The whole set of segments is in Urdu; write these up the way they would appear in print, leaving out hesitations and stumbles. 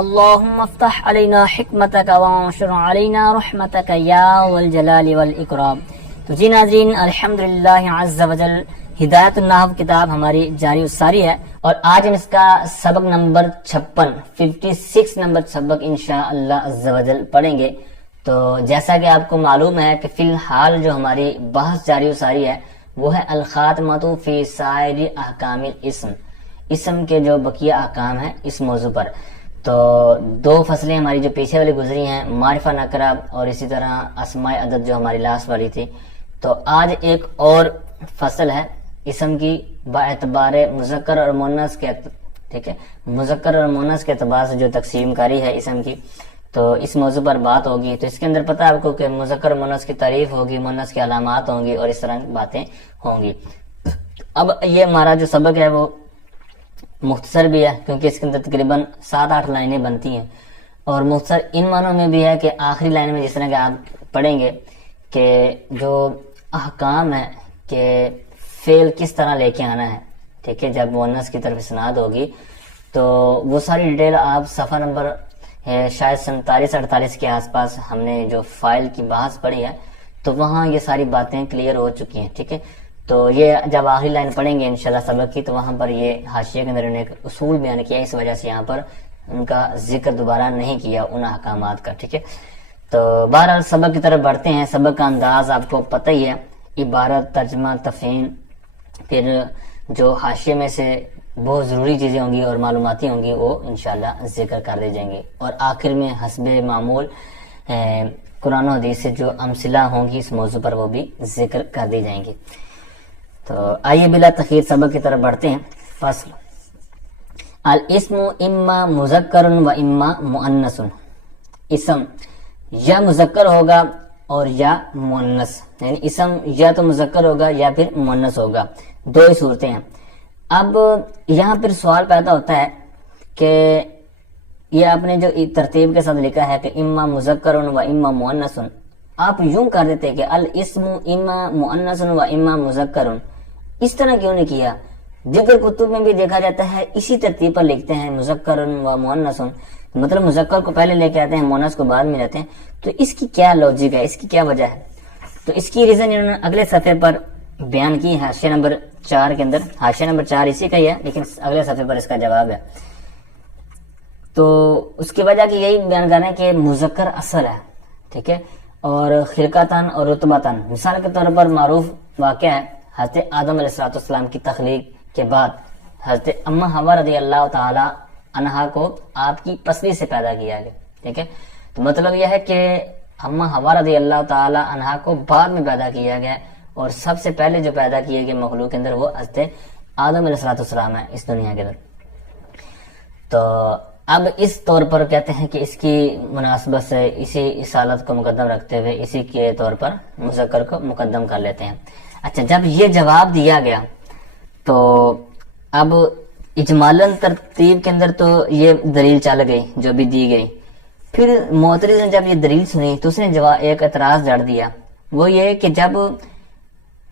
اللهم افتح علينا حکمتک وانشر علينا رحمتک یا والجلال والاکرام۔ تو جی ناظرین، الحمدللہ عز وجل ہدایت النحو کتاب ہماری جاری و ساری ہے، اور آج ہم اس کا سبق نمبر 56 نمبر سبق انشاءاللہ عز وجل پڑھیں گے۔ تو جیسا کہ آپ کو معلوم ہے کہ فی الحال جو ہماری بحث جاری و ساری ہے وہ ہے الخاتمۃ فی سائر احکام الاسم، اسم کے جو بقیہ احکام ہیں اس موضوع پر۔ تو دو فصلیں ہماری جو پیچھے والی گزری ہیں، معرفہ نکرہ اور اسی طرح اسماء عدد جو ہماری لاسٹ والی تھی، تو آج ایک اور فصل ہے اسم کی باعتبار مذکر اور مؤنث کے، ٹھیک ہے، مذکر اور مؤنث کے اعتبار سے جو تقسیم کاری ہے اسم کی، تو اس موضوع پر بات ہوگی۔ تو اس کے اندر پتہ ہے آپ کو کہ مذکر اور مؤنث کی تعریف ہوگی، مؤنث کی علامات ہوں گی اور اس طرح کی باتیں ہوں گی۔ اب یہ ہمارا جو سبق ہے وہ مختصر بھی ہے کیونکہ اس کے اندر تقریباً 7-8 لائنیں بنتی ہیں، اور مختصر ان معنوں میں بھی ہے کہ آخری لائن میں جس طرح کہ آپ پڑھیں گے کہ جو احکام ہے کہ فعل کس طرح لے کے آنا ہے، ٹھیک ہے، جب مؤنث کی طرف اسناد ہوگی تو وہ ساری ڈیٹیل آپ صفحہ نمبر شاید 47-48 کے آس پاس ہم نے جو فائل کی بحث پڑھی ہے تو وہاں یہ ساری باتیں کلیئر ہو چکی ہیں، ٹھیک ہے۔ تو یہ جب آخری لائن پڑھیں گے انشاءاللہ سبق کی تو وہاں پر یہ حاشیے کے اندر انہوں نے ایک اصول بیان کیا، اس وجہ سے یہاں پر ان کا ذکر دوبارہ نہیں کیا ان احکامات کا، ٹھیک ہے۔ تو بہرحال سبق کی طرف بڑھتے ہیں۔ سبق کا انداز آپ کو پتہ ہی ہے، عبارت، ترجمہ، تفہیم، پھر جو حاشیے میں سے بہت ضروری چیزیں ہوں گی اور معلوماتی ہوں گی وہ انشاءاللہ ذکر کر دی جائیں گے، اور آخر میں حسب معمول قرآن و حدیث سے جو امثلہ ہوں گی اس موضوع پر وہ بھی ذکر کر دی جائیں گی۔ تو آئیے بلا تخیر سبق کی طرف بڑھتے ہیں۔ فصل الاسم اما مذکر و اما مؤنث، اسم یا مذکر ہوگا اور یا مؤنث، یعنی اسم یا تو مذکر ہوگا یا پھر مؤنث ہوگا، دو ہی صورتیں ہیں۔ اب یہاں پھر سوال پیدا ہوتا ہے کہ یہ آپ نے جو ترتیب کے ساتھ لکھا ہے کہ اما مذکر و اما مؤنث، آپ یوں کر دیتے کہ الاسم اما مؤنث و اما مذکر، اس طرح کیوں نہیں کیا؟ دیگر کتب میں بھی دیکھا جاتا ہے اسی ترتیب پر لکھتے ہیں مذکر و مؤنث، مطلب مذکر کو پہلے لے کے آتے ہیں، مؤنث کو بعد میں لیتے ہیں۔ تو اس کی کیا لوجک ہے، اس کی کیا وجہ ہے؟ تو اس کی ریزن انہوں نے اگلے صفحے پر بیان کی ہے، حاشیہ نمبر 4 کے اندر۔ حاشیہ نمبر 4 اسی کا ہی ہے لیکن اگلے صفحے پر اس کا جواب ہے۔ تو اس کی وجہ کی یہی بیان کر رہے ہیں کہ مذکر اصل ہے، ٹھیک ہے، اور خلقتاً اور رتبتاً مثال کے طور پر معروف واقعہ ہے حضرت آدم علیہ السلام کی تخلیق کے بعد حضرت اما حوا رضی اللہ تعالی عنہا کو آپ کی پسلی سے پیدا کیا گیا، ٹھیک ہے۔ تو مطلب یہ ہے کہ اما حوا رضی اللہ تعالی عنہا کو بعد میں پیدا کیا گیا، اور سب سے پہلے جو پیدا کیے گئے مخلوق کے اندر وہ حضرت آدم علیہ السلام ہے اس دنیا کے اندر۔ تو اب اس طور پر کہتے ہیں کہ اس کی مناسبت سے اسی اصالت کو مقدم رکھتے ہوئے اسی کے طور پر مذکر کو مقدم کر لیتے ہیں۔ اچھا، جب یہ جواب دیا گیا تو اب اجمالاً ترتیب کے اندر تو یہ دلیل چل گئی جو بھی دی گئی، پھر معترض نے جب یہ دلیل سنی تو اس نے ایک اعتراض جڑ دیا، وہ یہ کہ جب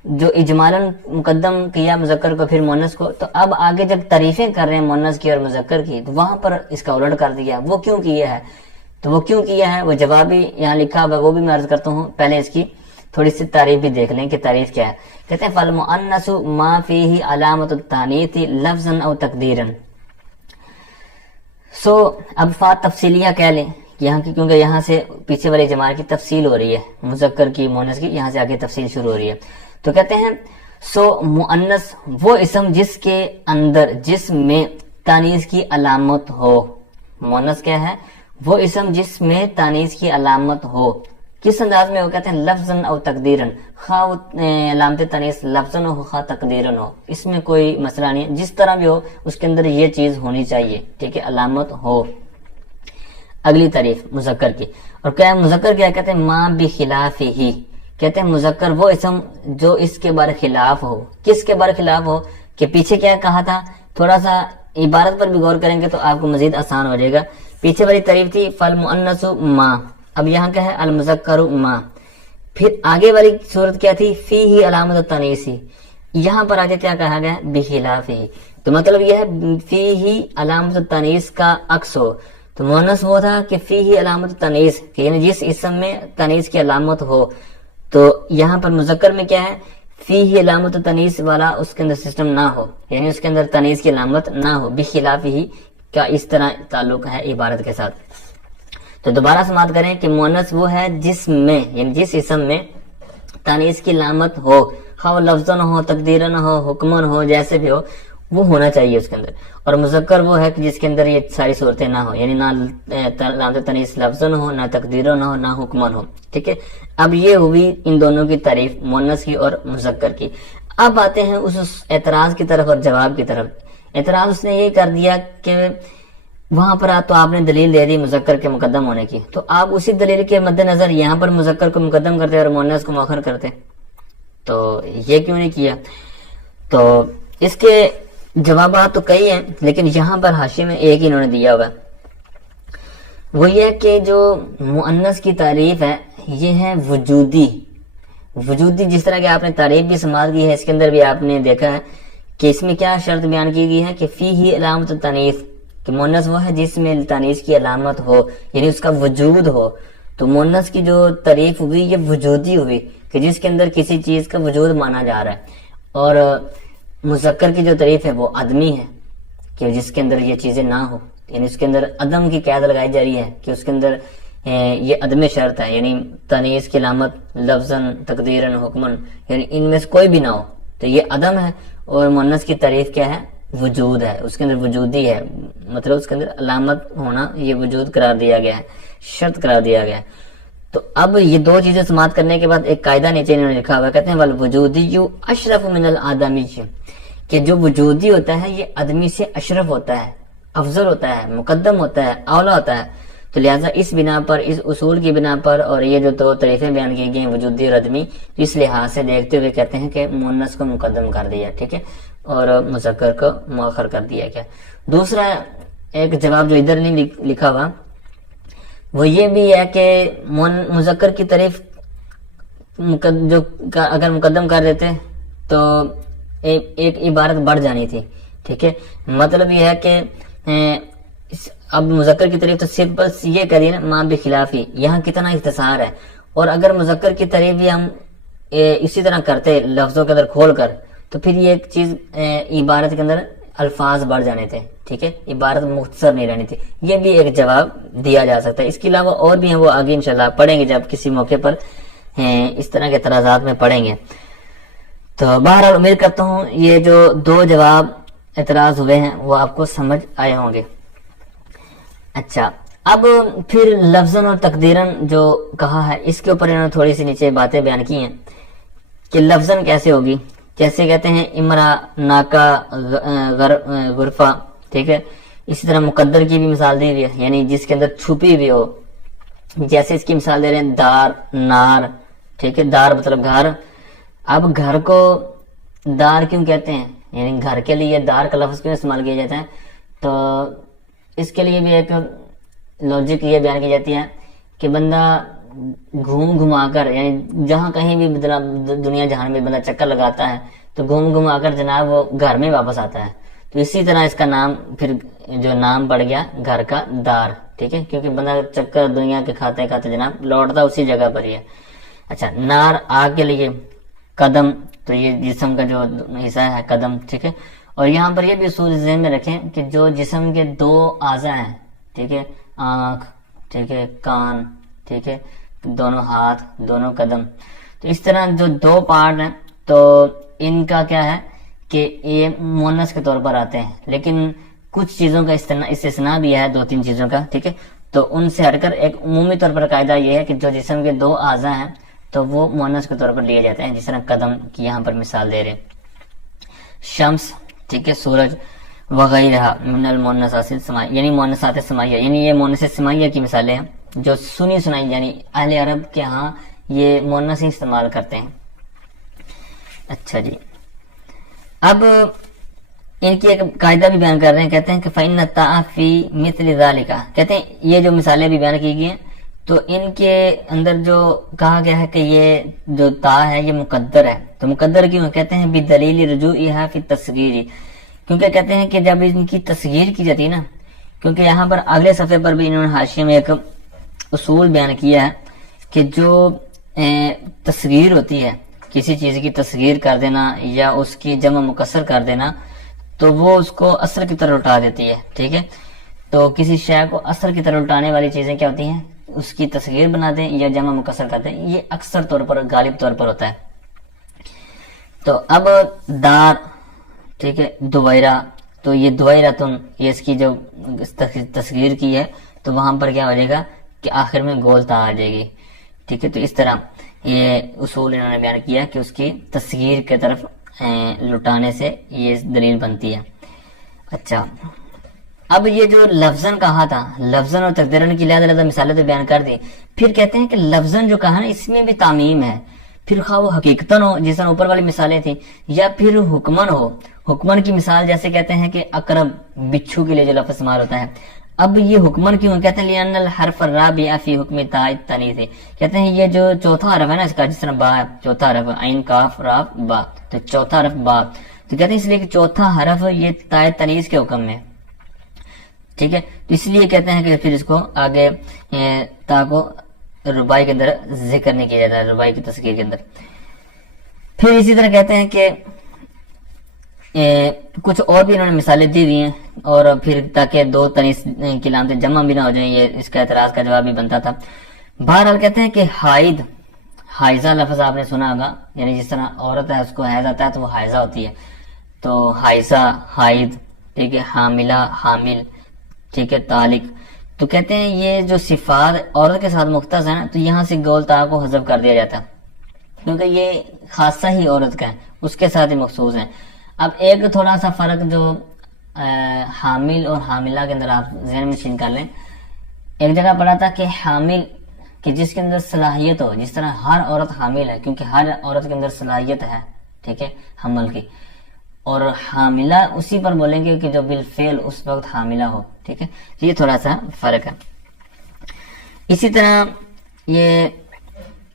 جو اجمالاً مقدم کیا مذکر کو پھر مؤنث کو، تو اب آگے جب تعریفیں کر رہے ہیں مؤنث کی اور مذکر کی تو وہاں پر اس کا الٹ کر دیا۔ وہ کیوں کیا ہے؟ تو وہ کیوں کیا ہے وہ جواب بھی یہاں لکھا ہوا، وہ بھی میں عرض کرتا ہوں۔ پہلے اس کی تھوڑی سی تعریف بھی دیکھ لیں کہ تعریف کیا ہے۔ کہتے ہیں فالمؤنث ما فیہ علامۃ التانیث لفظا او تقدیرا۔ اب فا تفصیلیہ کہہ لیں یہاں کی، کیونکہ یہاں سے پیچھے والی جماعت کی تفصیل ہو رہی ہے، مذکر کی مؤنث کی، یہاں سے آگے تفصیل شروع ہو رہی ہے۔ تو کہتے ہیں مؤنث وہ اسم جس کے اندر جس میں تانیث کی علامت ہو۔ مؤنث کیا ہے؟ وہ اسم جس میں تانیث کی علامت ہو۔ کس انداز میں؟ وہ کہتے ہیں لفظاً او تقدیراً، خواہ علامت تانیث لفظاً ہو خواہ تقدیراً ہو، اس میں کوئی مسئلہ نہیں ہے، جس طرح بھی ہو اس کے اندر یہ چیز ہونی چاہیے، ٹھیک ہے، علامت ہو۔ اگلی تعریف مذکر کی، اور کیا ہے مذکر؟ کیا کہتے ہیں ما بخلاف ہی، کہتے ہیں مذکر وہ اسم جو اس کے بارے خلاف ہو۔ کس کے بارے خلاف ہو؟ کہ پیچھے کیا کہا تھا، تھوڑا سا عبارت پر بھی غور کریں گے تو آپ کو مزید آسان ہو جائے گا۔ پیچھے والی تعریف تھی فالمؤنث ما، اب یہاں کیا ہے المذکر ما، پھر آگے والی صورت کیا تھی فیہ علامت التانیث، یہاں پر آگے کیا کہا گیا بخلاف ہی، تو مطلب یہ ہے فیہ علامت التانیث کا عکس ہو۔ تو مؤنث وہ تھا کہ فیہ علامت تنیث، کہ یعنی جس اسم میں تنیث کی علامت ہو. تو یہاں پر مذکر میں کیا ہے، فیہ علامت تنیث والا اس کے اندر سسٹم نہ ہو، یعنی اس کے اندر تنیث کی علامت نہ ہو. بخلافہ کا اس طرح تعلق ہے عبارت کے ساتھ. تو دوبارہ سماعت کریں کہ مؤنث وہ ہے جس میں، یعنی جس اسم میں تانیث کی علامت ہو، خواہ لفظاً ہو، تقدیراً ہو، حکماً ہو، جیسے بھی ہو، وہ ہونا چاہیے اس کے اندر. اور مذکر وہ ہے کہ جس کے اندر یہ ساری صورتیں نہ ہو، یعنی نہ علامت تانیث لفظاً ہو، نہ تقدیراً ہو، نہ حکماً ہو. ٹھیک ہے، اب یہ ہوئی ان دونوں کی تعریف، مؤنث کی اور مذکر کی. اب آتے ہیں اس اعتراض کی طرف اور جواب کی طرف. اعتراض اس نے یہ کر دیا کہ وہاں پر تو آپ نے دلیل دے دی مذکر کے مقدم ہونے کی، تو آپ اسی دلیل کے مد نظر یہاں پر مذکر کو مقدم کرتے اور مؤنث کو مؤخر کرتے، تو یہ کیوں نہیں کیا؟ تو اس کے جوابات تو کئی ہیں، لیکن یہاں پر حاشیے میں ایک ہی انہوں نے دیا ہوا. وہ یہ کہ جو مؤنث کی تعریف ہے یہ ہے وجودی. جس طرح کہ آپ نے تعریف بھی سماعت کی ہے، اس کے اندر بھی آپ نے دیکھا ہے کہ اس میں کیا شرط بیان کی گئی ہے کہ فیہ علامت تنیث، کہ مؤنث وہ ہے جس میں تانیث کی علامت ہو، یعنی اس کا وجود ہو. تو مؤنث کی جو تعریف ہوئی یہ وجودی ہوئی، کہ جس کے اندر کسی چیز کا وجود مانا جا رہا ہے. اور مذکر کی جو تعریف ہے وہ عدمی ہے، کہ جس کے اندر یہ چیزیں نہ ہو، یعنی اس کے اندر عدم کی قید لگائی جا رہی ہے کہ اس کے اندر یہ عدم شرط ہے، یعنی تانیث کی علامت لفظاً تقدیراً حکماً، یعنی ان میں سے کوئی بھی نہ ہو، تو یہ عدم ہے. اور مؤنث کی تعریف کیا ہے؟ وجود ہے، اس کے اندر وجودی ہے، مطلب اس کے اندر علامت ہونا یہ وجود قرار دیا گیا ہے، شرط قرار دیا گیا ہے. تو اب یہ دو چیزیں سماعت کرنے کے بعد ایک قاعدہ نیچے انہوں نے لکھا ہوا، کہتے ہیں والوجودی اشرف من الآدمی، کہ جو وجودی ہوتا ہے یہ آدمی سے اشرف ہوتا ہے، افضل ہوتا ہے، مقدم ہوتا ہے، اولا ہوتا ہے. تو لہٰذا اس بنا پر، اس اصول کی بنا پر، اور یہ جو دو تعریفیں بیان کی گئی ہیں وجودی اور عدمی، اس لحاظ سے دیکھتے ہوئے کہتے ہیں کہ مؤنث کو مقدم کر دیا، ٹھیک ہے، اور مذکر کو مؤخر کر دیا گیا. دوسرا ایک جواب جو ادھر نہیں لکھا ہوا وہ یہ بھی ہے کہ مذکر کی تعریف جو اگر مقدم کر دیتے تو ایک عبارت بڑھ جانی تھی. ٹھیک ہے، مطلب یہ ہے کہ اب مذکر کی تعریف تو صرف بس یہ کریے نا ماں بخلافی، یہاں کتنا اختصار ہے. اور اگر مذکر کی تعریف بھی ہم اسی طرح کرتے لفظوں کے اندر کھول کر، تو پھر یہ ایک چیز عبارت کے اندر الفاظ بڑھ جانے تھے. ٹھیک ہے، عبارت مختصر نہیں رہنی تھی. یہ بھی ایک جواب دیا جا سکتا ہے. اس کے علاوہ اور بھی ہیں، وہ آگے انشاءاللہ پڑھیں گے جب کسی موقع پر اس طرح کے اعتراضات میں پڑھیں گے. تو بہرحال امید کرتا ہوں یہ جو دو جواب اعتراض ہوئے ہیں وہ آپ کو سمجھ آئے ہوں گے. اچھا، اب پھر لفظاً اور تقدیراً جو کہا ہے اس کے اوپر انہوں نے تھوڑی سی نیچے باتیں بیان کی ہیں کہ لفظاً کیسے ہوگی. جیسے کہتے ہیں امرا ناکا غرفہ، ٹھیک ہے. اسی طرح مقدر کی بھی مثال دی ہوئی ہے، یعنی جس کے اندر چھپی بھی ہو. جیسے اس کی مثال دے رہے ہیں دار، نار. ٹھیک ہے، دار مطلب گھر. اب گھر کو دار کیوں کہتے ہیں، یعنی گھر کے لیے دار کا لفظ کیوں استعمال کیا جاتا ہے؟ تو اس کے لیے بھی ایک لوجک یہ بیان کی جاتی ہے کہ بندہ گھوم گھما کر، یعنی جہاں کہیں بھی دنیا جہاں میں بندہ چکر لگاتا ہے تو گھوم گھما کر جناب وہ گھر میں واپس آتا ہے. تو اسی طرح اس کا نام پھر جو نام پڑ گیا گھر کا دار. ٹھیک ہے، کیونکہ بندہ چکر دنیا کے کھاتے کھاتے جناب لوٹتا اسی جگہ پر ہی ہے. اچھا، نار آگ کے لیے. قدم تو یہ جسم کا جو حصہ ہے قدم. ٹھیک ہے، اور یہاں پر یہ بھی اصول ذہن میں رکھیں کہ جو جسم کے دو اعضاء ہیں، ٹھیک ہے، آنکھ، ٹھیک ہے، کان، ٹھیک ہے، دونوں ہاتھ، دونوں قدم، تو اس طرح جو دو پارٹ ہیں تو ان کا کیا ہے کہ یہ مؤنث کے طور پر آتے ہیں. لیکن کچھ چیزوں کا استثناء بھی ہے، دو تین چیزوں کا. ٹھیک ہے، تو ان سے ہٹ کر ایک عمومی طور پر قاعدہ یہ ہے کہ جو جسم کے دو اعضاء ہیں تو وہ مؤنث کے طور پر لیے جاتے ہیں. جس طرح قدم کی یہاں پر مثال دے رہے ہیں، شمس، ٹھیک ہے، سورج وغیرہ من المؤنثات السماعیہ، یعنی مؤنثات سماعیہ، یعنی یہ مؤنث سماعیہ کی مثالیں ہیں جو سنی سنائی، یعنی اہل عرب کے ہاں یہ مؤنث ہی استعمال کرتے ہیں. اچھا جی، اب ان کی ایک قاعدہ بھی بیان کر رہے ہیں. کہتے ہیں کہ فإن التاء فی مثل ذلك، کہتے ہیں یہ جو مثالیں بھی بیان کی گئی ہیں تو ان کے اندر جو کہا گیا ہے کہ یہ جو تا ہے یہ مقدر ہے. تو مقدر کیوں کہتے ہیں؟ بدلیل رجوعها فی التصغیر، کیونکہ کہتے ہیں کہ جب ان کی تصغیر کی جاتی ہے نا، کیونکہ یہاں پر اگلے صفحے پر بھی انہوں نے حاشیے میں ایک اصول بیان کیا ہے کہ جو تصغیر ہوتی ہے، کسی چیز کی تصغیر کر دینا یا اس کی جمع مکسر کر دینا، تو وہ اس کو اصل کی طرح اٹھا دیتی ہے. ٹھیک ہے، تو کسی شے کو اصل کی طرح اٹھانے والی چیزیں کیا ہوتی ہیں؟ اس کی تصغیر بنا دیں یا جمع مکسر کر دیں. یہ اکثر طور پر، غالب طور پر ہوتا ہے. تو اب دار، ٹھیک ہے، دویرہ، تو یہ دویرتن، یہ اس کی جو تصغیر کی ہے تو وہاں پر کیا ہو جائے گا کہ آخر میں گول تا آ جائے گی. ٹھیک ہے، تو اس طرح یہ اصول انہوں نے بیان کیا کہ اس کی تصغیر کی طرف لٹانے سے یہ دلیل بنتی ہے. اچھا، اب یہ جو لفظن کہا تھا، لفظن اور تقدیرن کی لہذا مثالیں تو بیان کر دی. پھر کہتے ہیں کہ لفظن جو کہا نا، اس میں بھی تعمیم ہے. پھر خواہ وہ حقیقتاً ہو جس طرح اوپر والی مثالیں تھیں، یا پھر حکمن ہو. حکمن کی مثال جیسے کہتے ہیں کہ اقرب، بچھو کے لیے جو لفظ استعمال ہوتا ہے. اب یہ حکمن کیوں کہتے ہیں؟ لأن الحرف الرابع فی حکم تاء التانیث. کہتے ہیں یہ جو چوتھا حرف ہے نا اس کا، جس طرح با ہے، چوتھا حرف عین کاف را با، تو چوتھا حرف با، تو کہتے ہیں اس لیے کہ چوتھا حرف یہ تاء التانیث کے حکم میں. ٹھیک ہے، تو اس لیے کہتے ہیں کہ پھر اس کو آگے تا کو ربائی کے اندر ذکر نہیں کیا جاتا ہے، ربائی کی تصغیر کے اندر. پھر اسی طرح کہتے ہیں کہ کچھ اور بھی انہوں نے مثالیں دی ہوئی ہیں، اور پھر تاکہ دو تنیس کی علامتیں جمع بھی نہ ہو جائیں، یہ اس کا اعتراض کا جواب بھی بنتا تھا. بہرحال کہتے ہیں کہ حائد، حائزہ لفظ آپ نے سنا ہوگا، یعنی جس طرح عورت ہے اس کو حیض آتا ہے تو وہ حائزہ ہوتی ہے، تو حائزہ، حائد، ٹھیک ہے، حاملہ، حامل، ٹھیک ہے، طالق. تو کہتے ہیں یہ جو صفات عورت کے ساتھ مختص ہیں تو یہاں سے گول تا کو حذف کر دیا جاتا ہے، کیونکہ یہ خاصہ ہی عورت کا ہے، اس کے ساتھ ہی مخصوص ہیں. اب ایک تھوڑا سا فرق جو حامل اور حاملہ کے اندر آپ ذہن میں نشین کر لیں. ایک جگہ پڑھا تھا کہ حامل کہ جس کے اندر صلاحیت ہو، جس طرح ہر عورت حامل ہے کیونکہ ہر عورت کے اندر صلاحیت ہے، ٹھیک ہے، حمل کی. اور حاملہ اسی پر بولیں گے کہ جو بالفعل اس وقت حاملہ ہو. ٹھیک ہے، یہ تھوڑا سا فرق ہے. اسی طرح یہ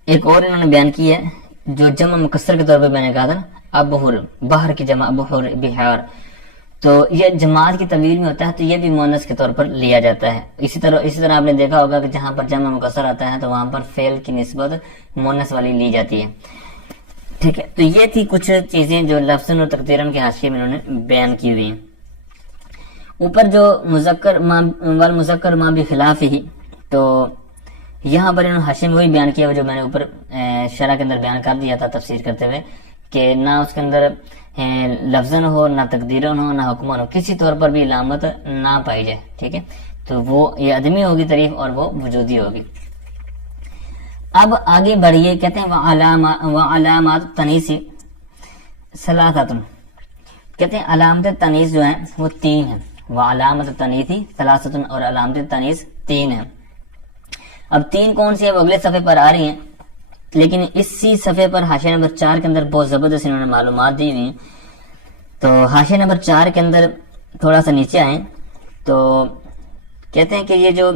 ایک اور انہوں نے بیان کی ہے جو جمع مکسر کے طور پہ میں نے کہا تھا نا، ابحر، بحر کی جمع ابحر، بحار، تو یہ جماعت کی تبدیل میں ہوتا ہے تو یہ بھی مؤنث کے طور پر لیا جاتا ہے. اسی طرح آپ نے دیکھا ہوگا کہ جہاں پر جمع مکسر آتا ہے تو وہاں پر فعل کی نسبت مؤنث والی لی جاتی ہے. ٹھیک ہے، تو یہ تھی کچھ چیزیں جو لفظاً اور تقدیراً کے حاشیے میں انہوں نے بیان کی ہوئی ہیں. اوپر جو مذکر والمذکر ما بخلاف ہی، تو یہاں پر انہوں نے حاشیے میں وہی بیان کیا جو میں نے اوپر شرح کے اندر بیان کر دیا تھا تفسیر کرتے ہوئے، کہ نہ اس کے اندر لفظاً ہو، نہ تقدیراً ہو، نہ حکماً ہو، کسی طور پر بھی علامت نہ پائی جائے. ٹھیک ہے، تو وہ یہ عدمی ہوگی تعریف اور وہ وجودی ہوگی. اب آگے بڑھیے، کہتے ہیں وعلامات تنیث ثلاثۃ. کہتے ہیں علامت تنیث جو ہیں وہ تین ہیں. وعلامت تنیث ثلاثۃ، اور علامت تنیث تین ہیں. اب تین کون سی ہیں وہ اگلے صفحے پر آ رہی ہیں، لیکن اسی صفحے پر حاشیہ نمبر 4 کے اندر بہت زبردست انہوں نے معلومات دی ہوئی ہیں. تو حاشیہ نمبر 4 کے اندر تھوڑا سا نیچے آئیں تو کہتے ہیں کہ یہ جو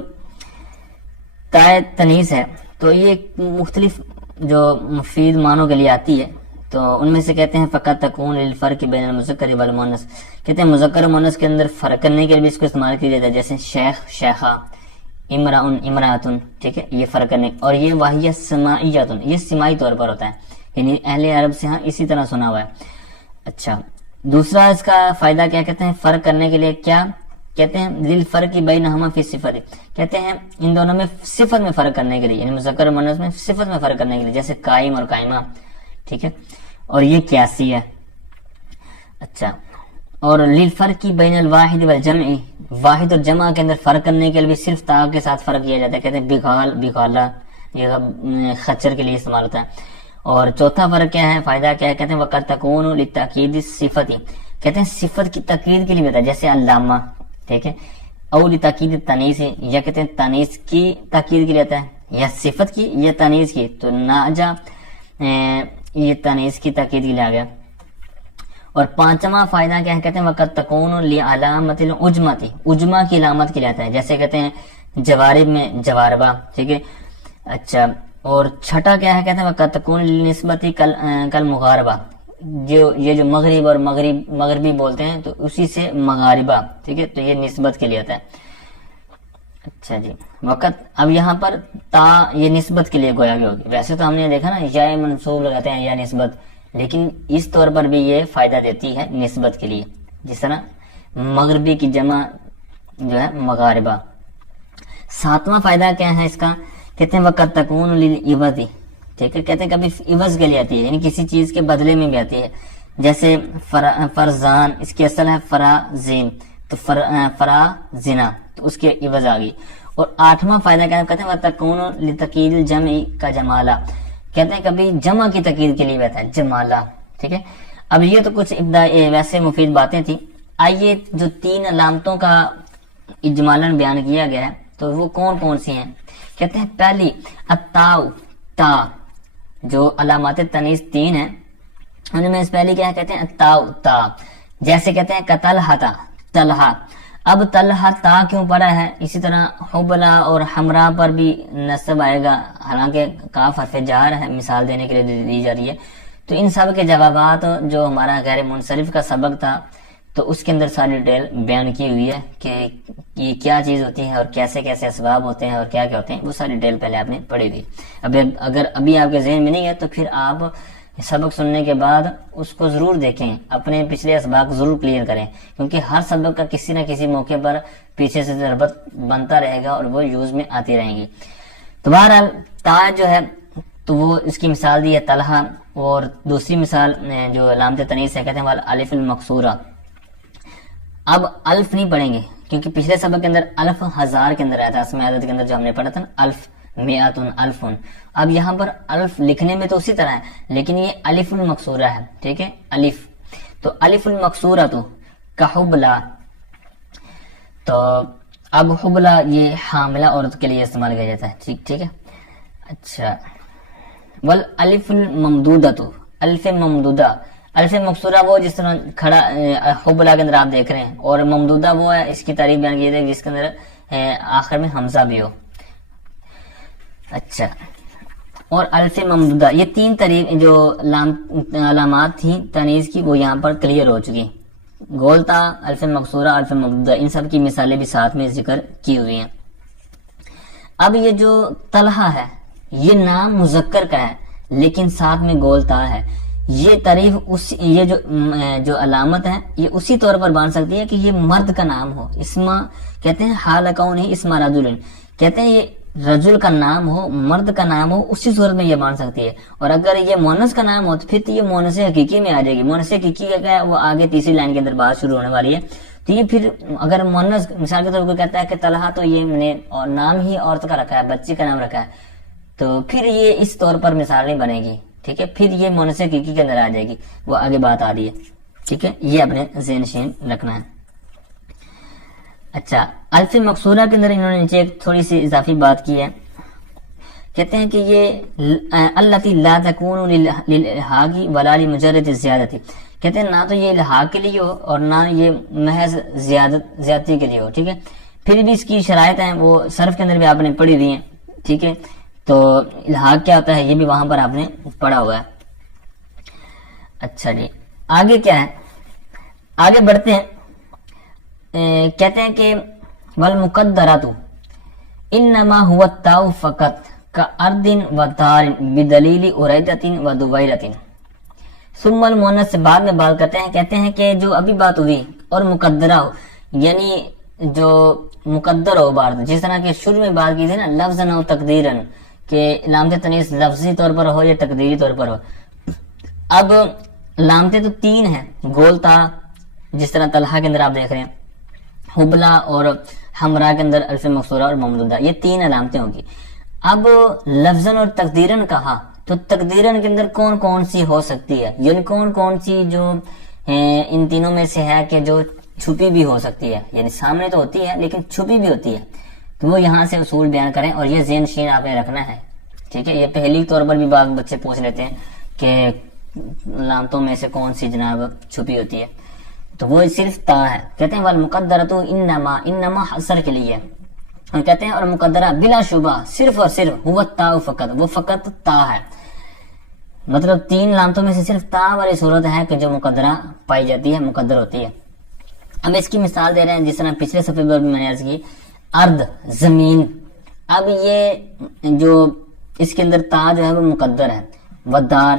تائے تنیث ہے تو یہ مختلف جو مفید معنوں کے لیے آتی ہے، تو ان میں سے کہتے ہیں فقط تکون للفرق بین المذکر والمؤنث. کہتے ہیں مذکر و مؤنث کے اندر فرق کرنے کے لیے بھی اس کو استعمال کیا جاتا ہے، جیسے شیخ، شیخہ، امراؤن، امراۃن. ٹھیک ہے، یہ فرق کرنے. اور یہ واحیہ سماعیۃن، یہ سماعی طور پر ہوتا ہے، یعنی اہل عرب سے ہاں اسی طرح سنا ہوا ہے. اچھا، دوسرا اس کا فائدہ کیا کہتے ہیں فرق کرنے کے لیے؟ کیا کہتے ہیں؟ للفرق بینہما فی الصفۃ. کہتے ہیں ان دونوں میں صفت میں فرق کرنے کے لیے، یعنی مذکر و مؤنث میں صفت میں فرق کرنے کے لیے، جیسے قائم اور قائمہ. ٹھیک ہے، اور یہ قیاسی ہے. اچھا، اور للفرق بین الواحد والجمع، واحد اور جمع کے اندر فرق کرنے کے لیے بھی صرف تا کے ساتھ فرق کیا جاتا ہے. کہتے ہیں بغال، بغالہ، یہ خچر کے لیے استعمال ہوتا ہے. اور چوتھا فرق کیا ہے، فائدہ کیا ہے؟ کہتے ہیں وقت تکون للتاکید الصفت. کہتے ہیں صفت کی تاکید کے لیے ہوتا ہے، جیسے علامہ. ٹھیک ہے، او لتاکید التانیث، یا کہتے ہیں تانیث کی تاکید کے لیے ہوتا ہے، یا صفت کی یا تانیث کی. تو ناجا یہ تانیث کی تاکید کے لیے آ گیا. اور پانچواں فائدہ کیا ہے؟ کہتے ہیں وقت تکون لعلامت العجمۃ، عجمہ کی علامت کے لیے آتا ہے، جیسے کہتے ہیں جوارب میں جواربہ. ٹھیک ہے، اچھا. اور چھٹا کیا ہے؟ کہتے ہیں وقت تکون للنسبۃ کل مغاربہ، یہ جو مغرب اور مغربی بولتے ہیں تو اسی سے مغاربہ. ٹھیک ہے، تو یہ نسبت کے لیے آتا ہے. اچھا جی، وقت اب یہاں پر تا یہ نسبت کے لیے گویا بھی ہوگی. ویسے تو ہم نے دیکھا نا یا منصوب لگاتے ہیں یا نسبت، لیکن اس طور پر بھی یہ فائدہ دیتی ہے نسبت کے لیے. جس طرح مغربی کی جمع جو ہے مغاربہ. ساتواں فائدہ کیا ہے اس کا؟ کہتے ہیں وقت تکون للعوض، ٹھیک ہے، کہتے ہیں کبھی عوض کے لیے آتی ہے، یعنی کسی چیز کے بدلے میں بھی آتی ہے. جیسے فرزان، اس کی اصل ہے فرازین، تو فرازنا، تو اس کے عوض آ گئی. اور آٹھواں فائدہ کیا ہے؟ کہتے ہیں وتکون لتقید الجمع کا جمالہ، کہتے ہیں کبھی جمع کی تقید کے لیے رہتا ہے جمالہ. ٹھیک ہے، اب یہ تو کچھ ویسے مفید باتیں تھیں. آئیے جو 3 علامتوں کا اجمالاً بیان کیا گیا ہے تو وہ کون کون سی ہیں؟ کہتے ہیں پہلی التاء، تا، جو علامات تنیث 3 ہیں ان میں اس پہلی کیا ہے؟ کہتے ہیں التاء، تا. جیسے کہتے ہیں کطلحہ، طلحہ. اب طلحہ تا کیوں پڑا ہے؟ اسی طرح حبلہ اور حمراء پر بھی نصب آئے گا، حالانکہ کاف حرف جار ہے، مثال دینے کے لیے دی جا رہی ہے. تو ان سب کے جوابات جو ہمارا غیر منصرف کا سبق تھا تو اس کے اندر ساری ڈیٹیل بیان کی ہوئی ہے کہ یہ کیا چیز ہوتی ہے اور کیسے کیسے اسباب ہوتے ہیں اور کیا کیا ہوتے ہیں، وہ ساری ڈیٹیل پہلے آپ نے پڑھی ہوئی. اگر ابھی آپ کے ذہن میں نہیں ہے تو پھر آپ سبق سننے کے بعد اس کو ضرور دیکھیں، اپنے پچھلے اسباق ضرور کلیئر کریں، کیونکہ ہر سبق کا کسی نہ کسی موقع پر پیچھے سے ضربت بنتا رہے گا اور وہ یوز میں آتی رہیں گی. تو بہرحال تا جو ہے تو وہ اس کی مثال دی ہے طلحہ. اور دوسری مثال جو علامت تنیث ہے کہتے ہیں الف المقصورہ. اب الف نہیں پڑھیں گے کیونکہ پچھلے سبق کے اندر الف 1000 کے اندر آیا تھا، اسماء عدد کے اندر جو ہم نے پڑھا تھا نا، الف مئاتن الفن. اب یہاں پر الف لکھنے میں تو اسی طرح ہے لیکن یہ الف المقصورہ ہے. ٹھیک ہے، الف تو الف المقصورہ تو کحبلہ. تو اب حبلہ یہ حاملہ عورت کے لیے استعمال کیا جاتا ہے. ٹھیک ہے. اچھا، والالف الممدودہ تو الف ممدودہ، الف مقصورہ وہ جس طرح کھڑا حبلہ کے اندر آپ دیکھ رہے ہیں، اور ممدودہ وہ ہے، اس کی تعریف بیان کی جائے جس کے اندر آخر میں حمزہ بھی ہو. اچھا، اور الف ممدودہ، یہ 3 تعریف جو علامات تھیں تنیث کی وہ یہاں پر کلیئر ہو چکی. گولتا، الف مقصورہ، الف ممدودہ، ان سب کی مثالیں بھی ساتھ میں ذکر کی ہوئی ہیں. اب یہ جو طلحہ ہے یہ نام مذکر کا ہے لیکن ساتھ میں گولتا ہے. یہ تعریف یہ جو علامت ہے یہ اسی طور پر بان سکتی ہے کہ یہ مرد کا نام ہو. اسما کہتے ہیں حال کون ہی اسما رجل، کہتے ہیں یہ رجل کا نام ہو، مرد کا نام ہو، اسی صورت میں یہ بان سکتی ہے. اور اگر یہ مونس کا نام ہو تو پھر یہ مونس حقیقی میں آ جائے گی. مونس حقیقی کا کیا ہے؟ وہ آگے تیسری لائن کے اندر بات شروع ہونے والی ہے. تو یہ پھر اگر مونس مثال کے طور پر کہتا ہے کہ طلحہ، تو یہ نے نام ہی عورت کا رکھا ہے، بچی کا نام رکھا ہے، تو پھر یہ اس طور پر مثال نہیں بنے گی. ٹھیک ہے، پھر یہ مونس حقیقی کے اندر آ جائے گی، وہ آگے بات آ رہی ہے. ٹھیک ہے، یہ اپنے ذہن نشین رکھنا ہے. اچھا، الف مقصورہ کے اندر انہوں نے نیچے ایک تھوڑی سی اضافی بات کی ہے. کہتے ہیں کہ یہ التی لا تکون للالحاق ولا لمجرد الزیادتی، کہتے ہیں نہ تو یہ الحاق کے لیے ہو اور نہ یہ محض زیادتی کے لیے ہو. ٹھیک ہے، پھر بھی اس کی شرائط ہیں وہ صرف کے اندر بھی آپ نے پڑھی ہوئی ہیں. ٹھیک ہے، تو الحاق کیا ہوتا ہے یہ بھی وہاں پر آپ نے پڑھا ہوا ہے. اچھا جی، آگے کیا ہے؟ آگے بڑھتے ہیں. کہتے ہیں کہ والمقدرات انما هو التاء فقط كارض وطار بدلیل اریدۃ ودویرۃ. ثم المؤنث سے بعد میں بات کرتے ہیں. کہتے ہیں کہ جو ابھی بات ہوئی اور مقدرہ ہو، یعنی جو مقدر ہو بات، جس طرح کہ شروع میں بات کی تھی نا لفظاً و تقدیراً، کہ علامت تنیث لفظی طور پر ہو یا تقدیری طور پر ہو. اب علامتیں تو 3 ہیں، گولتا جس طرح طلحہ کے اندر آپ دیکھ رہے ہیں، حبلہ اور حمراء کے اندر الف مقصورہ اور ممدودہ، یہ 3 علامتیں ہوں گی. اب لفظاً اور تقدیراً کہا تو تقدیراً کے اندر کون کون سی ہو سکتی ہے، یعنی کون کون سی جو ان تینوں میں سے ہے کہ جو چھپی بھی ہو سکتی ہے، یعنی سامنے تو ہوتی ہے لیکن چھپی بھی ہوتی ہے. تو وہ یہاں سے اصول بیان کریں اور یہ ذہن نشین آپ نے رکھنا ہے. ٹھیک ہے، یہ پہلی طور پر بھی بعض بچے پوچھ لیتے ہیں کہ علامتوں میں سے کون سی جناب چھپی ہوتی ہے، تو وہ صرف تا ہے. کہتے ہیں والمقدرۃ انما حصر کے لیے، اور کہتے ہیں اور مقدرہ بلا شبہ صرف اور صرف هو التاء فقط، وہ فقط تا ہے. مطلب 3 علامتوں میں سے صرف تا والی صورت ہے کہ جو مقدرہ پائی جاتی ہے، مقدر ہوتی ہے. اب اس کی مثال دے رہے ہیں جس طرح پچھلے صفحے پر بھی میں نے عرض کی. ارض زمین. اب یہ جو اس کے اندر تا جو ہے وہ مقدر ہے. ودار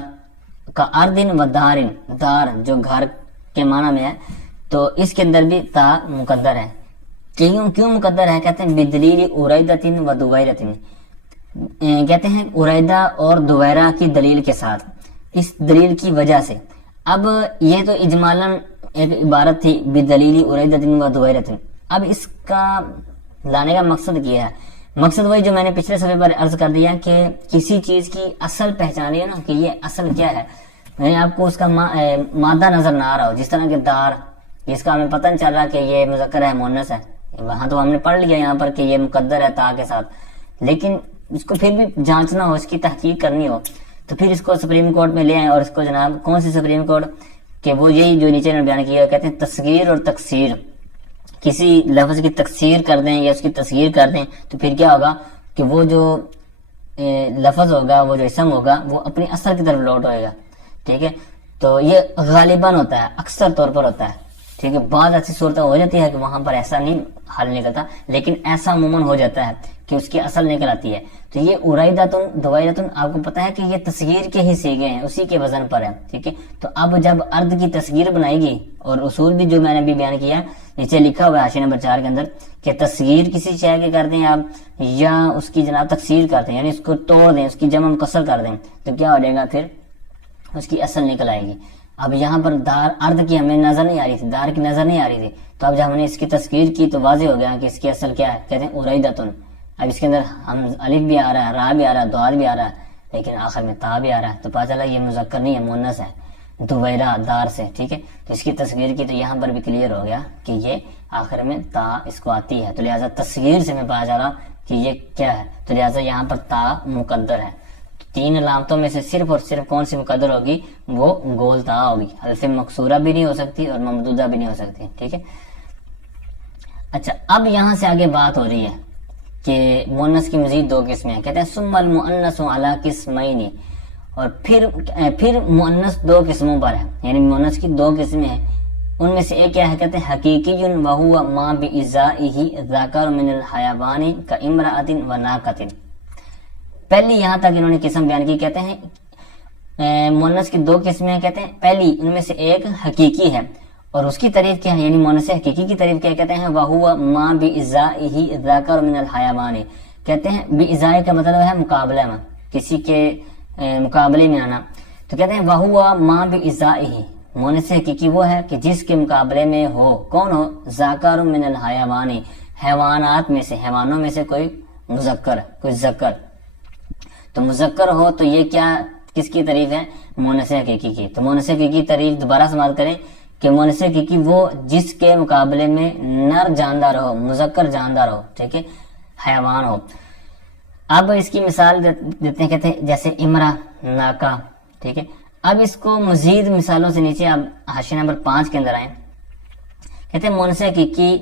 کا اردن ودارن، دار جو گھر کے معنی میں ہے تو اس کے اندر بھی تا مقدر ہے. کیوں مقدر ہے؟ کہتے ہیں بدلیل اریدتن و دویرتن، کہتے ہیں اریدہ اور دویرہ کی دلیل کے ساتھ، اس دلیل کی وجہ سے. اب یہ تو اجمالاً ایک عبارت تھی بدلیل اریدتن و دویرتن. اب اس کا لانے کا مقصد کیا ہے؟ مقصد وہی جو میں نے پچھلے صفحے پر عرض کر دیا کہ کسی چیز کی اصل پہچانی ہے نا کہ یہ اصل کیا ہے. یعنی آپ کو اس کا مادہ نظر نہ آ رہا ہو، جس طرح کہ دار، اس کا ہمیں پتہ نہیں چل رہا کہ یہ مذکر ہے مؤنث ہے. وہاں تو ہم نے پڑھ لیا یہاں پر کہ یہ مقدر ہے تا کے ساتھ، لیکن اس کو پھر بھی جانچنا ہو، اس کی تحقیق کرنی ہو تو پھر اس کو سپریم کورٹ میں لے آئیں. اور اس کو جناب کون سی سپریم کورٹ؟ کہ وہ یہی جو نیچے نے بیان کیا، کہتے ہیں تصغیر اور تکسیر. کسی لفظ کی تکسیر کر دیں یا اس کی تصغیر کر دیں تو پھر کیا ہوگا کہ وہ جو لفظ ہوگا، وہ جو اسم ہوگا، وہ اپنی اثر کی طرف لوٹ ہوئے گا. ٹھیک ہے، تو یہ غالباً ہوتا ہے، اکثر طور پر ہوتا ہے. ٹھیک ہے، بعض ایسی صورتیں ہو جاتی ہے کہ وہاں پر ایسا نہیں حل نکلتا، لیکن ایسا عموماً ہو جاتا ہے کہ اس کی اصل نکل آتی ہے. تو یہ اریدتن دویرتن آپ کو پتا ہے کہ یہ تصغیر کے ہی صیغے ہیں، اسی کے وزن پر ہے. ٹھیک ہے، تو اب جب ارد کی تصغیر بنائے گی، اور اصول بھی جو میں نے ابھی بیان کیا نیچے لکھا ہوا ہے حاشیہ نمبر 4 کے اندر کہ تصغیر کسی شے کے کر دیں آپ یا اس کی جناب تکسیر کر دیں، یعنی اس کو توڑ دیں، اس کی جمع مکسر کر دیں، تو کیا ہو جائے گا؟ پھر اس کی اصل نکل آئے گی. اب یہاں پر دار ارد کی ہمیں نظر نہیں آ رہی تھی، دار کی نظر نہیں آ رہی تھی، تو اب جب ہم نے اس کی تذکیر کی تو واضح ہو گیا کہ اس کی اصل کیا ہے. کہتے ہیں اریدتن. اب اس کے اندر ہم الف بھی آ رہا ہے، را بھی آ رہا ہے، دوال بھی آ رہا ہے، لیکن آخر میں تا بھی آ رہا ہے، تو پتہ چلا یہ مذکر نہیں ہے، مؤنث ہے، دویرہ دار سے. ٹھیک ہے، تو اس کی تصغیر کی تو یہاں پر بھی کلیئر ہو گیا کہ یہ آخر میں تا اس کو آتی ہے، تو لہٰذا تصغیر سے میں پتا چلا کہ یہ کیا ہے، تو لہٰذا یہاں پر تا مقدر ہے. 3 علامتوں میں سے صرف اور صرف کون سی مقدر ہوگی؟ وہ گول تا ہوگی. الف مکسورہ بھی نہیں ہو سکتی اور ممدودہ بھی نہیں ہو سکتی. ٹھیک ہے، اچھا اب یہاں سے آگے بات ہو رہی ہے کہ مؤنث کی مزید 2 قسمیں ہیں. کہتے ہیں ثم المؤنث علی قسمین، اور پھر مؤنث 2 قسموں پر ہے، یعنی مؤنث کی 2 قسمیں ہیں. ان میں سے ایک کیا ہے؟ کہتے ہیں حقیقی وہو ما بإزائہ ذکر من الحیوان کامرأۃ وناقۃ. پہلی یہاں تک انہوں نے قسم بیان کی. کہتے ہیں مؤنث کی 2 قسمیں ہیں. کہتے ہیں پہلی ان میں سے ایک حقیقی ہے، اور اس کی تعریف کیا ہے؟ یعنی مؤنث حقیقی کی تعریف کیا کہتے ہیں؟ وَهُوَ مَا بِإِزَائِهِ ذَكَرُ مِنَ الْحَيَوَانِ. کہتے ہیں بِإِزَاءِ کا مطلب ہے مقابلہ میں، کسی کے مقابلے میں آنا. تو کہتے ہیں وَهُوَ مَا بِإِزَائِهِ، مؤنث حقیقی وہ ہے کہ جس کے مقابلے میں ہو. کون ہو؟ ذَكَرُ مِنَ الْحَيَوَانِ، حیوانات میں سے، حیوانوں میں سے کوئی مذکر، کوئی ذکر. تو مذکر ہو تو یہ کیا، کس کی تعریف ہے؟ مؤنث حقیقی کی. تو مؤنث حقیقی تعریف دوبارہ سماعت کریں کہ مؤنث حقیقی وہ جس کے مقابلے میں نر جاندار ہو، مذکر جاندار ہو. ٹھیک ہے، حیوان ہو. اب اس کی مثال دیتے ہیں، کہتے ہیں جیسے امرا، ناکا. ٹھیک ہے، اب اس کو مزید مثالوں سے نیچے آپ حاشیہ نمبر 5 کے اندر آئیں. کہتے ہیں مؤنث حقیقی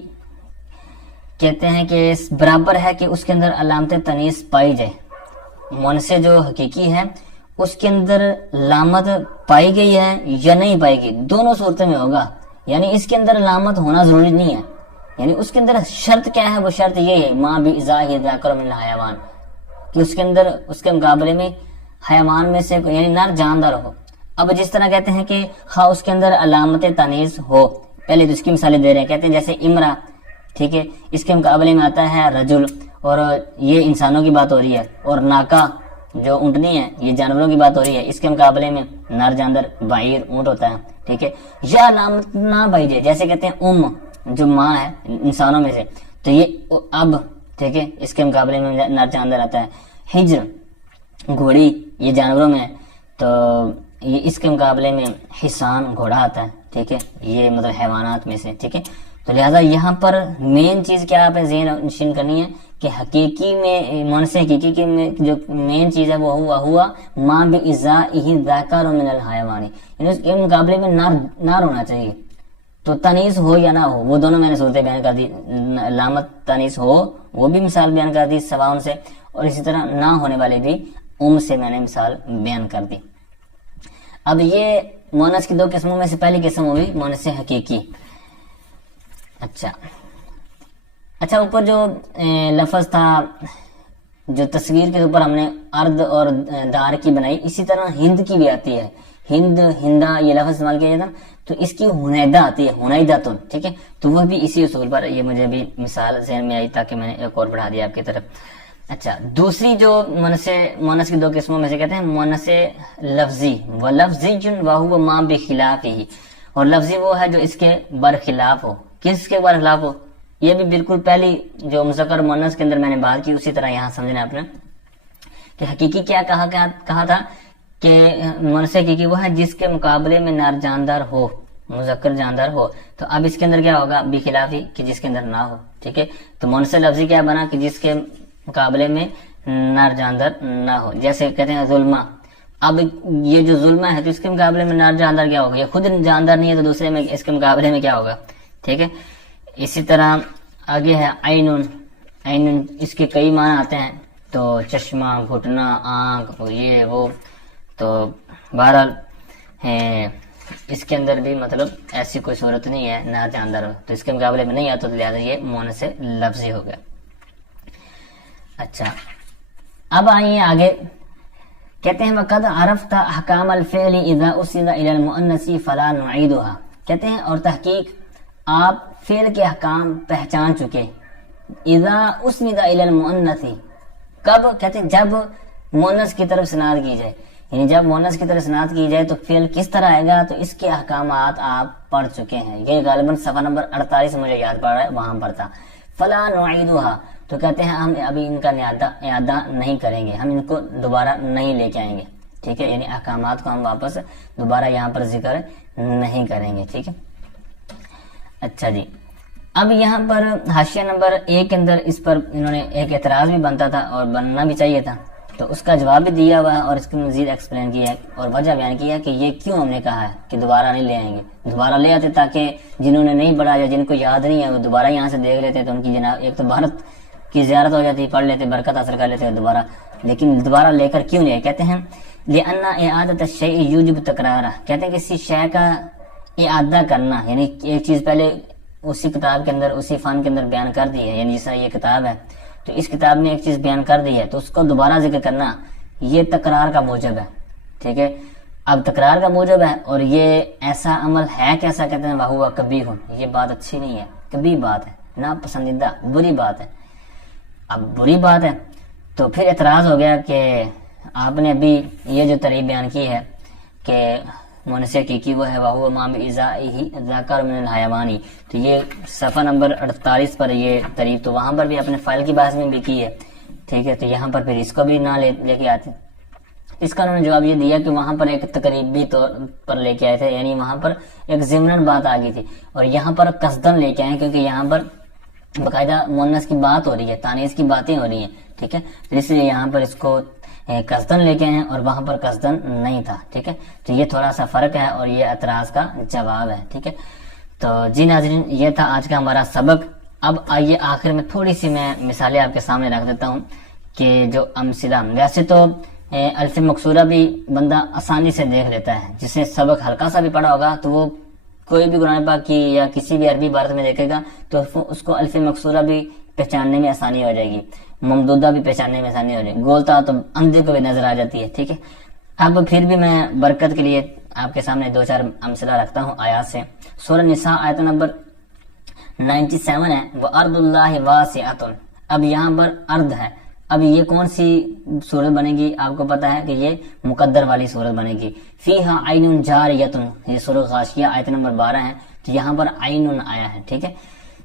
کہتے ہیں کہ اس برابر ہے کہ اس کے اندر علامت تنیث پائی جائے. مؤنث جو حقیقی ہے اس کے اندر علامت پائی گئی ہے یا نہیں پائی گئی، دونوں صورتوں میں ہوگا. یعنی اس کے اندر علامت ہونا ضروری نہیں ہے، یعنی اس کے اندر شرط کیا ہے؟ وہ شرط یہ ہے ما بإزائہ ذکر من الحیوان، کہ اس کے اندر اس کے مقابلے میں حیوان میں سے یعنی نر جاندار ہو. اب جس طرح کہتے ہیں کہ ہاں اس کے اندر علامت تانیث ہو، پہلے تو اس کی مثالیں دے رہے ہیں. کہتے ہیں جیسے امرا، ٹھیک ہے، اس کے مقابلے میں آتا ہے رجل، اور یہ انسانوں کی بات ہو رہی ہے. اور ناکا جو اونٹنی ہے، یہ جانوروں کی بات ہو رہی ہے، اس کے مقابلے میں نر جاندر بعیر اونٹ ہوتا ہے. ٹھیک ہے، یا علامت نہ بھائی جائے، جیسے کہتے ہیں جو ماں ہے انسانوں میں سے، تو یہ اب، ٹھیک ہے، اس کے مقابلے میں نر جاندر آتا ہے. ہجر، گھوڑی، یہ جانوروں میں ہے، تو یہ اس کے مقابلے میں حصان، گھوڑا آتا ہے. ٹھیک ہے، یہ مطلب حیوانات میں سے. ٹھیک ہے، تو لہٰذا یہاں پر مین چیز کیا آپ ذہن نشین کرنی ہے کہ حقیقی میں مؤنث حقیقی کی میں جو مین چیز ہے وہ ہوا ما بإزائہ ذکر من الحیوان، یعنی اس کے مقابلے میں نر ہونا چاہیے. تو تانیث ہو یا نہ ہو، وہ دونوں میں نے صورتیں بیان کر دی. علامت تانیث ہو وہ بھی مثال بیان کر دی سواؤن سے، اور اسی طرح نہ ہونے والے بھی سے میں نے مثال بیان کر دی. اب یہ مؤنث کی 2 قسموں میں سے پہلی قسم ہوئی مؤنث حقیقی. اچھا، اچھا اوپر جو لفظ تھا جو تصویر کے اوپر ہم نے ارد اور دار کی بنائی، اسی طرح ہند کی بھی آتی ہے، ہند، ہندا یہ لفظ استعمال کیا جاتا، تو اس کی ہنیدہ آتی ہے، ہنیدہ تن، ٹھیک ہے، تو وہ بھی اسی اصول پر، یہ مجھے بھی مثال ذہن میں آئی تاکہ میں نے ایک اور بڑھا دیا آپ کی طرف۔ اچھا دوسری جو مونس کی دو قسموں میں سے کہتے ہیں مونس لفظی، وہ لفظی وہو ما بخلافہ، اور لفظی وہ ہے جو اس کے برخلاف ہو، کس کے برخلاف ہو، یہ بھی بالکل پہلی جو مذکر مونس کے اندر میں نے بات کی اسی طرح یہاں سمجھنا آپ نے کہ حقیقی کیا کہا تھا کہ مونس حقیقی وہ ہے جس کے مقابلے میں نر جاندار ہو، مذکر جاندار ہو، تو اب اس کے اندر کیا ہوگا بخلافی کہ جس کے اندر نہ ہو، ٹھیک ہے، تو مونس لفظی کیا بنا کہ جس کے مقابلے میں نر جاندار نہ ہو، جیسے کہتے ہیں ظلمہ، اب یہ جو ظلمہ ہے تو اس کے مقابلے میں نر جاندار کیا ہوگا، یہ خود جاندار نہیں ہے تو دوسرے میں اس کے مقابلے میں کیا ہوگا، ٹھیک ہے۔ اسی طرح آگے ہے عینن، عینن اس کے کئی معنی آتے ہیں، تو چشمہ، گھٹنا، آنکھ، یہ وہ، تو بہرحال اس کے اندر بھی مطلب ایسی کوئی صورت نہیں ہے نہ جاندار ہو، تو اس کے مقابلے میں نہیں آتا، تو لہٰذا یہ مونس لفظی ہو گیا۔ اچھا اب آئیے آگے، کہتے ہیں وَقَدْ عَرَفْتَ أَحْكَامَ الْفِعْلِ إِذَا أُسْنِدَ إِلَى الْمُؤَنَّثِ فَلَا نُعِيدُهَا، کہتے ہیں اور تحقیق آپ فعل کے احکام پہچان چکے، اذا اسند الی المؤنث، کب، کہتے ہیں جب مؤنث کی طرف اسناد کی جائے، یعنی جب مؤنث کی طرف اسناد کی جائے تو فعل کس طرح آئے گا، تو اس کے احکامات آپ پڑھ چکے ہیں، یہ غالباً صفحہ نمبر 48 مجھے یاد پڑ رہا ہے وہاں پر تھا، فلا نعیدها، تو کہتے ہیں ہم ابھی ان کا اعادہ نہیں کریں گے، ہم ان کو دوبارہ نہیں لے کے آئیں گے، ٹھیک ہے، یعنی احکامات کو ہم واپس دوبارہ یہاں پر ذکر نہیں کریں گے، ٹھیک ہے۔ اچھا جی، اب یہاں پر حاشیہ نمبر 1 کے اندر اس پر انہوں نے ایک اعتراض بھی بنتا تھا اور بننا بھی چاہیے تھا، تو اس کا جواب بھی دیا ہوا ہے اور اس کی مزید ایکسپلین کیا ہے اور وجہ بیان کیا ہے کہ یہ کیوں ہم نے کہا ہے کہ دوبارہ نہیں لے آئیں گے، دوبارہ لے آتے تاکہ جنہوں نے نہیں پڑھا یا جن کو یاد نہیں ہے وہ دوبارہ یہاں سے دیکھ لیتے، تو ان کی جناب ایک تو بھارت کی زیارت ہو جاتی، پڑھ لیتے، برکت حاصل کر لیتے دوبارہ، لیکن دوبارہ لے کر کیوں لے، کہتے ہیں لِأَنَّ إِعَادَةَ الشَّيْءِ يُوجِبُ تَكْرَارَهُ، کہتے ہیں کہ کسی شے کا اعادہ کرنا، یعنی ایک چیز پہلے اسی کتاب کے اندر اسی فن کے اندر بیان کر دی ہے، یعنی جیسا یہ کتاب ہے تو اس کتاب میں ایک چیز بیان کر دی ہے تو اس کو دوبارہ ذکر کرنا یہ تکرار کا موجب ہے، ٹھیک ہے، اب تکرار کا موجب ہے اور یہ ایسا عمل ہے کیسا، کہتے ہیں وَهُوَ قَبِیحٌ، یہ بات اچھی نہیں ہے، کبھی بات ہے، ناپسندیدہ، بری بات ہے، اب بری بات ہے تو پھر اعتراض ہو گیا کہ آپ نے ابھی یہ جو ترغیب بیان کی ہے کہ مونس حقیقی وہ ہے وَهُوَ مَا بِإِزَائِهِ ذَكَرٌ مِنَ الْحَيَوَانِ، تو یہ صفحہ نمبر 48 پر یہ ترغیب تو وہاں پر بھی اپنے فائل کی بحث میں بھی کی ہے، ٹھیک ہے، تو یہاں پر پھر اس کو بھی نہ لے کے آتے، اس کا انہوں نے جواب یہ دیا کہ وہاں پر ایک تقریبی طور پر لے کے آئے تھے، یعنی وہاں پر ایک ضمناً بات آ گئی تھی اور یہاں پر قصداً لے کے آئے کیونکہ یہاں پر باقاعدہ مؤنث کی بات ہو رہی ہے، تانیث کی باتیں ہو رہی ہیں، ٹھیک ہے، تو اس لیے یہاں پر اس کو قصداً لے کے ہیں اور وہاں پر قصداً نہیں تھا، ٹھیک ہے، تو یہ تھوڑا سا فرق ہے اور یہ اعتراض کا جواب ہے، ٹھیک ہے۔ تو جی ناظرین یہ تھا آج کا ہمارا سبق۔ اب آئیے آخر میں تھوڑی سی میں مثالیں آپ کے سامنے رکھ دیتا ہوں کہ جو امثلہ، ویسے تو الف مقصورہ بھی بندہ آسانی سے دیکھ لیتا ہے، جس نے سبق ہلکا سا بھی پڑھا ہوگا تو وہ کوئی بھی قرآن پاک کی یا کسی بھی عربی عبارت میں دیکھے گا تو اس کو الف مقصورہ بھی پہچاننے میں آسانی ہو جائے گی، ممدودہ بھی پہچاننے میں آسانی ہو جائے گی، گولتا تو اندھے کو بھی نظر آ جاتی ہے، ٹھیک ہے۔ اب پھر بھی میں برکت کے لیے آپ کے سامنے 2-4 امثلہ رکھتا ہوں آیات سے۔ سورہ نساء آیت نمبر 97 ہے، وَأَرْضُ اللَّهِ وَاسِعَةٌ، اب یہاں پر ارض ہے، اب یہ کون سی صورت بنے گی، آپ کو پتا ہے کہ یہ مقدر والی صورت بنے گی، فیہا عین جاریۃ، یہ سورہ غاشیہ آیت نمبر 12 ہے، تو یہاں پر عین آیا ہے، ٹھیک ہے۔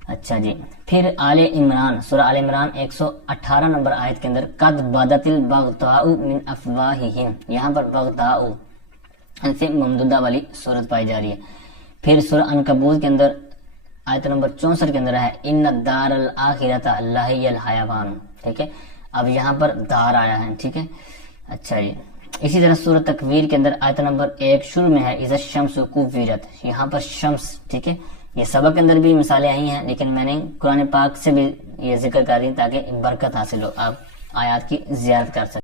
اچھا جی، پھر آل عمران، سورہ آل عمران 118 نمبر آیت کے اندر قد بدت البغضاء من افواہہم، یہاں پر بغضاء الف ممدودہ والی صورت پائی جا رہی ہے۔ پھر سورہ عنکبوت کے اندر آیت نمبر 64 کے اندر ہے ان الدار الاخرۃ لہی الحیوان، ٹھیک ہے، اب یہاں پر دار آیا ہے، ٹھیک ہے۔ اچھا جی، اسی طرح سورہ تکویر کے اندر آیت نمبر 1 شروع میں ہے اذا الشمس کوورت، یہاں پر شمس، ٹھیک ہے، یہ سبق کے اندر بھی مثالیں آئی ہیں لیکن میں نے قرآن پاک سے بھی یہ ذکر کر دی تاکہ برکت حاصل ہو، آپ آیات کی زیارت کر سکیں۔